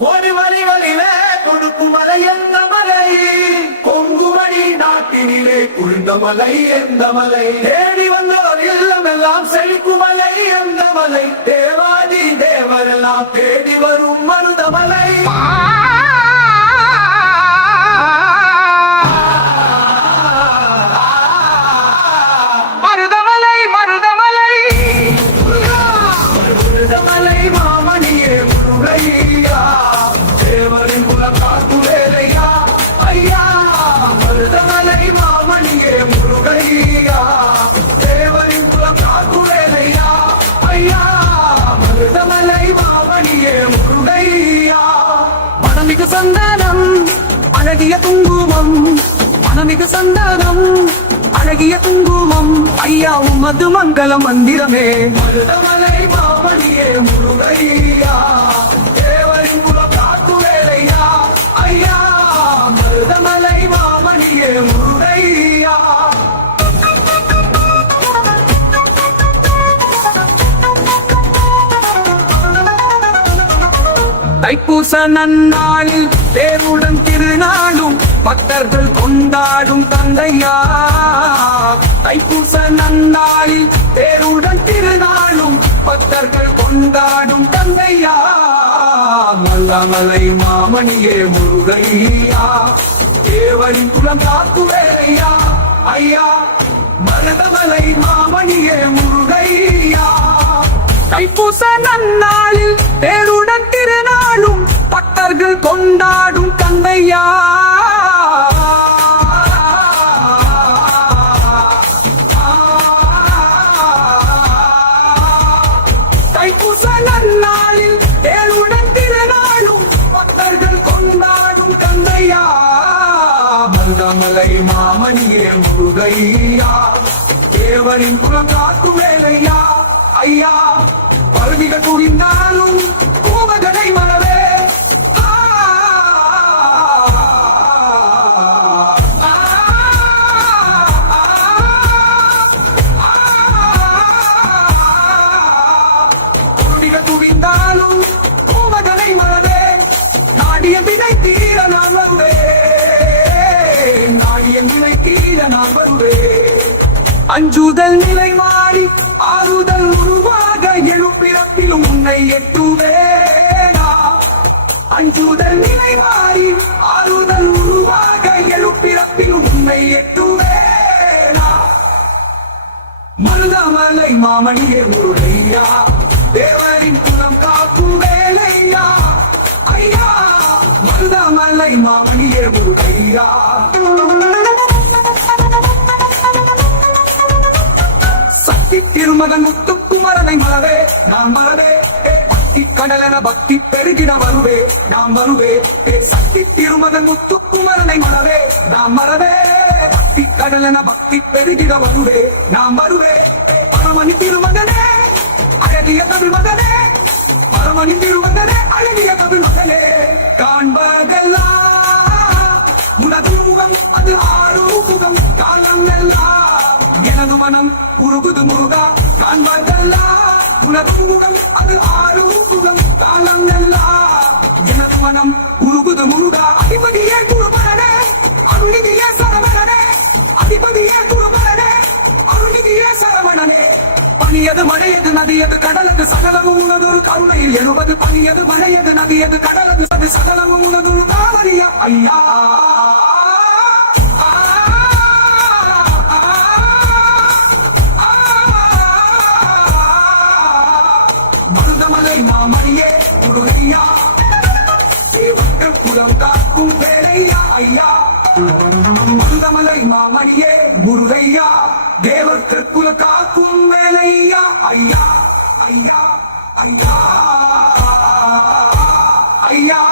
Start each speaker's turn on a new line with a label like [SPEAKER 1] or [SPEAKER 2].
[SPEAKER 1] ஒரு வரி வலிலே கொடுக்கும் மலை எந்த மலை? கொங்குமணி நாட்டினிலே குளிர்ந்த மலை எந்த மலை? தேடி வந்தோர் இல்லம் எல்லாம் செழிக்கும் மலை எந்த மலை? தேவாதி தேவரெல்லாம் தேடி வரும் மருத மலை. மனமிகு சந்தானம் அழகிய குங்குமம் மனமிகு சந்தானம் அழகிய குங்குமம். ஐயா உமது மங்கள மந்திரமே. மருதமலை மாமணியே முருகையா. பூச நன்னாளில் தேருடன் திருநாளும் பக்தர்கள் கொண்டாடும் தந்தையா? தைப்பூச நன்னாளில் தேருடன் திருநாளும் பக்தர்கள் கொண்டாடும் தந்தையா? மல்லமலை மாமணியே முருகையா? தேவரின் குலம் காத்துவேயா ஐயா மருதமலை மாமணியே முருகையா? தைப்பூச நன்னாளில் தேருடன் பக்தர்கள் கொண்டாடும் கண்ணையா தைப்பூச நன்னாளில் தேருடன் திருநாளும் பக்தர்கள் கொண்டாடும் கந்தையா மருதமலை மாமணியே முருகையா. தேவரின் குலம் காக்கும் வேலையா. ஐயா பருவிகள் புரிந்தாலும் கோவகனை மன நான் வருவேன் அஞ்சுதல் நிலை மாறி ஆறுதல் உருவாக எழுப்பிறப்பிலும் உன்னை எட்டுவேனா அஞ்சுதல் நிலை மாறி ஆறுதல் உருவாக எழுப்பிறப்பிலும் உன்னை எட்டுவேனா மருதமலை மாமணியே முருகையா தேவரின் குலம் காப்பு வேலையா ஐயா மருதமலை மாமணியே முருகையா திருமகன் முத்துக்குமரனை மலவே நான் மலவே பக்தி கடலென பக்தி பெருகிட வருவே நான் வருவே. சக்தி திருமகன் முத்துக்குமரனை மலவே நான் மறவே பக்தி கடலன பக்தி பெருகிட வருவே நான் வருவே. பரமணி திருமகனே அழகிய தமிழ் மகனே பரமணி திருமகனே. மனம் முருகா காண்பதெல்லாம் உனது முகம் அது ஆறுமுகம் காலம் எல்லாம் எனது மனம் உருகுது முருகா. அதிபதியே குருபரனே அருளிதியே சரவணனே. அதிபதியே குருபரனே அருளிதியே சரவணனே. பனியது மழையது நதியது கடலது சகலமும் உனதொரு கருணையில் எழுவது. பனியது மழையது நதியது கடலது அது சகலமும் உனதொரு காவலியா? ஐயா. உலம் காக்கும் வேலையா? ஐயா. மந்தமலை மாமணியே குருதையா தேவர் திருக்குல காக்கும் வேலையா? ஐயா. ஐயா. ஐயா. ஐயா.